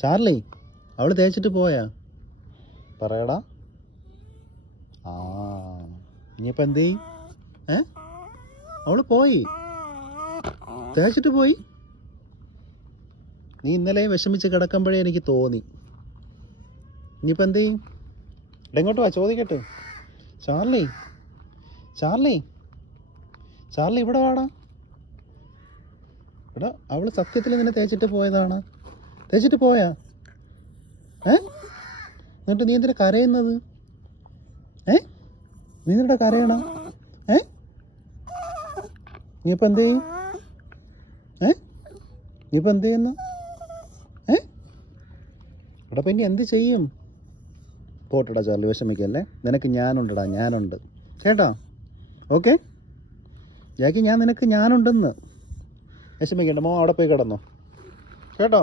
Charlie, അവൾ തേച്ചിട്ട് പോയാ? പറയടാ. ആ, ഇനിയിപ്പോൾ എന്ത് ചെയ്യും? അവൾ പോയി, തേച്ചിട്ട് പോയി. നീ ഇന്നലെ വിഷമിച്ച് കിടക്കുമ്പോഴേ എനിക്ക് തോന്നി. ഇനിയിപ്പോൾ എന്ത് ചെയ്യും? ഇങ്ങോട്ട് വാ, ചോദിക്കട്ടെ. ചാർലി, ചാർലി, ചാർലി, ഇവിടെ വാടാ. ഇവിടെ അവൾ സത്യത്തിൽ നിന്നെ തേച്ചിട്ട് പോയതാണ്. തേച്ചിട്ട് പോയാ? എന്നിട്ട് നീ എന്തിനാ കരയുന്നത്? നീ എന്തിനാ കരയണം? നീയിപ്പോൾ എന്ത് ചെയ്യും? നീയിപ്പോൾ എന്ത് ചെയ്യുന്നു? ഇവിടെ പിന്നെ എന്ത് ചെയ്യും? പോട്ടടാ ചാർലി, വിഷമിക്കല്ലേ. നിനക്ക് ഞാനുണ്ടടാ, ഞാനുണ്ട് കേട്ടോ. ഓക്കെ ജാക്കി, ഞാനുണ്ടെന്ന്. വിഷമിക്കണ്ട, അവിടെ പോയി കിടന്നോ കേട്ടോ.